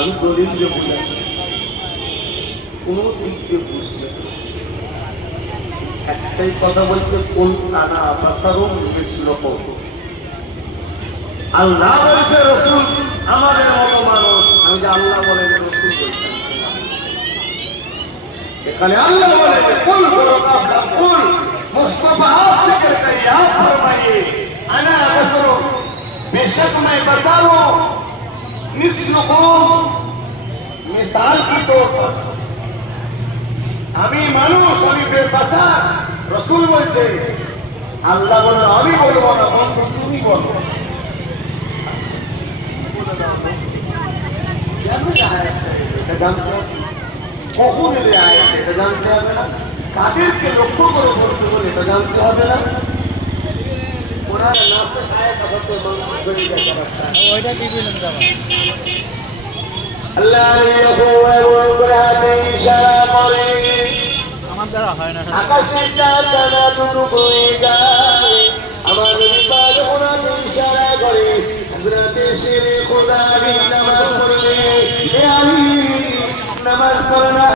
আমি দলিল যে বুঝা কোনো দিক দিয়ে বুঝছে একটাই কথা বলতে কোন আনা বাসারুম মিসলুহ আল্লাহ বলছে রাসূল আমাদের মতো মানুষ আমি যে আল্লাহ বলেন রাসূল বলছেন এখানে আল্লাহ বলেন কুল বরকাত কুল মুস্তাফা आप जिक्र करिए आप फरमाइए अना बसरुम बेशक मैं बसारूं मिसलुकुम मिसाल की तौर पर আমি মানুষ আমি বেবাসা রাসূল বলছে আল্লাহ বলেন আমি বলবো না বন্ধু তুমি বলো কখন এলে আয়াত এটা জানতে হবে না কাদেরকে লক্ষ্য করে বলতে বলে এটা জানতে হবে না ওনার নাচে আয়াত হতে মানুষ বেরিয়ে যায় ওইটা কি বলেন বাবা আল্লাহ ইশারা করে আমার দ্বারা হয় না আকাশে চাঁদা দুটো বয়ে যায় আমার বিবাদ ওনাকে ইশারা করে হযরত শের খোদা নামাজ পড়লে এ আলী নামাজ পড়না